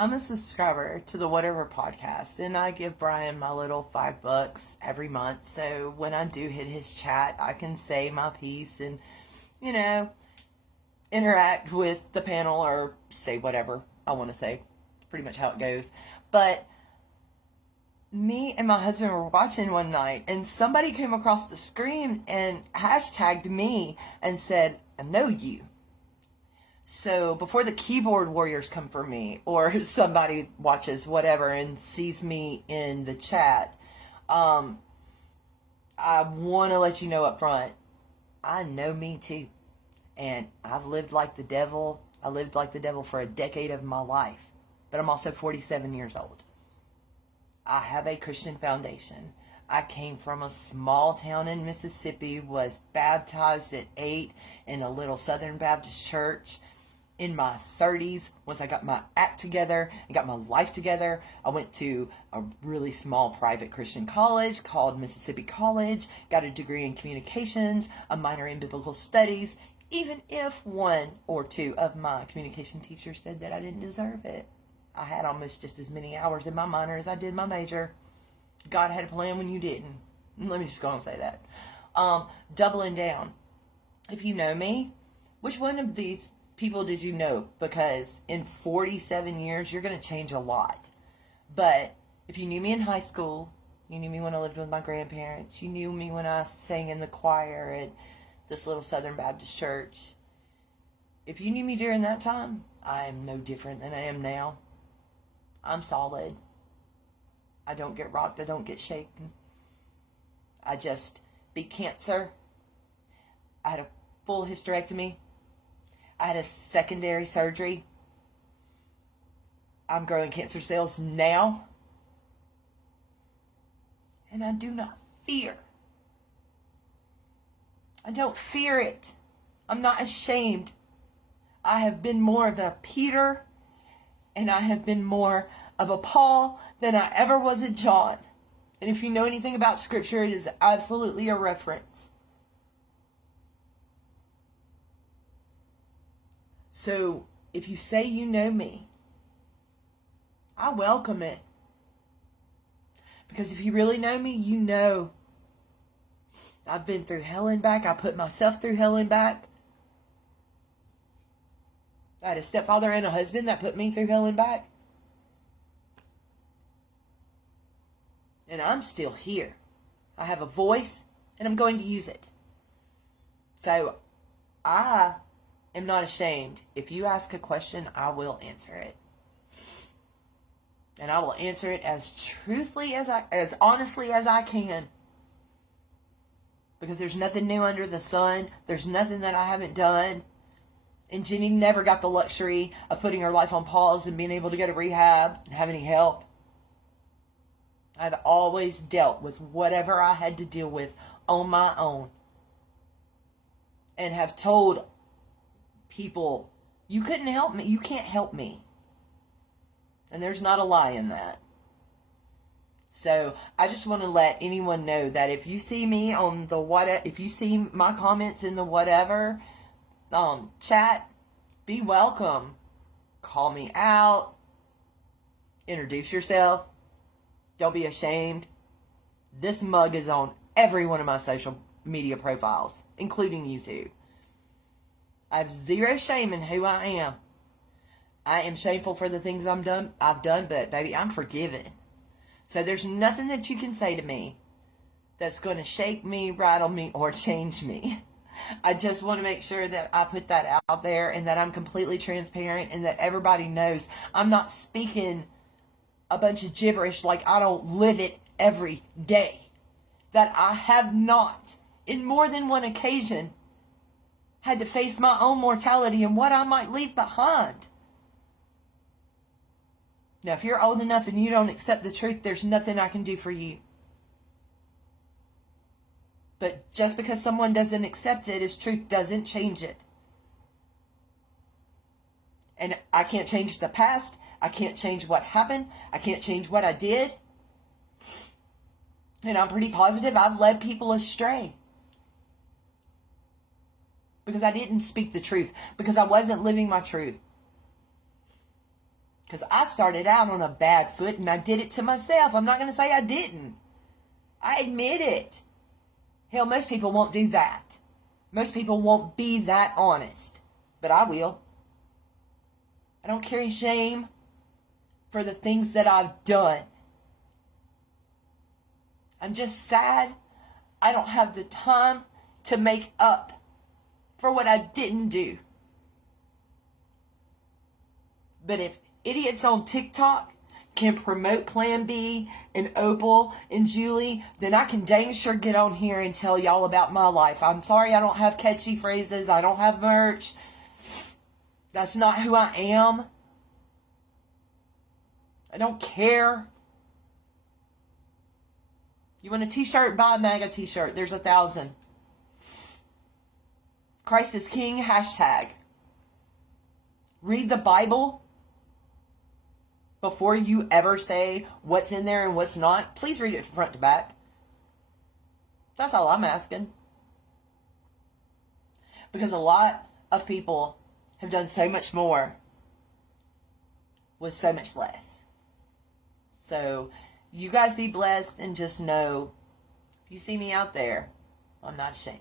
I'm a subscriber to the Whatever podcast, and I give Brian my little $5 every month. So when I do hit his chat, I can say my piece and, you know, interact with the panel or say whatever I want to say. It's pretty much how it goes. But me and my husband were watching one night, and somebody came across the screen and hashtagged me and said, "I know you." So before the keyboard warriors come for me, or somebody watches whatever and sees me in the chat, I want to let you know up front, I know me too. And I've lived like the devil. I lived like the devil for a decade of my life. But I'm also 47 years old. I have a Christian foundation. I came from a small town in Mississippi, was baptized at 8 in a little Southern Baptist church. In my 30s, once I got my act together and got my life together, I went to a really small private Christian college called Mississippi College, got a degree in communications, a minor in biblical studies, even if one or two of my communication teachers said that I didn't deserve it. I had almost just as many hours in my minor as I did my major. God had a plan when you didn't. Let me just go and say that. Doubling down. If you know me, which one of these people did you know? Because in 47 years, you're going to change a lot. But if you knew me in high school, you knew me when I lived with my grandparents, you knew me when I sang in the choir at this little Southern Baptist church. If you knew me during that time, I am no different than I am now. I'm solid. I don't get rocked. I don't get shaken. I just beat cancer. I had a full hysterectomy. I had a secondary surgery. I'm growing cancer cells now. And I do not fear. I don't fear it. I'm not ashamed. I have been more of a Peter, and I have been more of a Paul than I ever was a John. And if you know anything about Scripture, it is absolutely a reference. So if you say you know me, I welcome it. Because if you really know me, you know I've been through hell and back. I put myself through hell and back. I had a stepfather and a husband that put me through hell and back. And I'm still here. I have a voice, and I'm going to use it. So I am not ashamed. If you ask a question, I will answer it. And I will answer it as truthfully as honestly as I can. Because there's nothing new under the sun. There's nothing that I haven't done. And Jenny never got the luxury of putting her life on pause and being able to go to rehab and have any help. I've always dealt with whatever I had to deal with on my own. And have told people, you couldn't help me. You can't help me. And there's not a lie in that. So I just want to let anyone know that if you see me on the if you see my comments in the whatever chat, be welcome. Call me out. Introduce yourself. Don't be ashamed. This mug is on every one of my social media profiles, including YouTube. I have zero shame in who I am. I am shameful for the things I've done, but baby, I'm forgiven. So there's nothing that you can say to me that's going to shake me, rattle me, or change me. I just want to make sure that I put that out there and that I'm completely transparent and that everybody knows I'm not speaking a bunch of gibberish like I don't live it every day. That I have not, in more than one occasion, had to face my own mortality and what I might leave behind. Now, if you're old enough and you don't accept the truth, there's nothing I can do for you. But just because someone doesn't accept it as truth doesn't change it. And I can't change the past. I can't change what happened. I can't change what I did. And I'm pretty positive I've led people astray. Because I didn't speak the truth. Because I wasn't living my truth. Because I started out on a bad foot and I did it to myself. I'm not going to say I didn't. I admit it. Hell, most people won't do that. Most people won't be that honest. But I will. I don't carry shame for the things that I've done. I'm just sad I don't have the time to make up for what I didn't do. But if idiots on TikTok can promote Plan B and Opal and Julie, then I can dang sure get on here and tell y'all about my life. I'm sorry I don't have catchy phrases. I don't have merch. That's not who I am. I don't care. You want a t-shirt? Buy a MAGA t-shirt. There's 1,000. Christ is King, hashtag. Read the Bible before you ever say what's in there and what's not. Please read it from front to back. That's all I'm asking. Because a lot of people have done so much more with so much less. So, you guys be blessed and just know, if you see me out there, I'm not ashamed.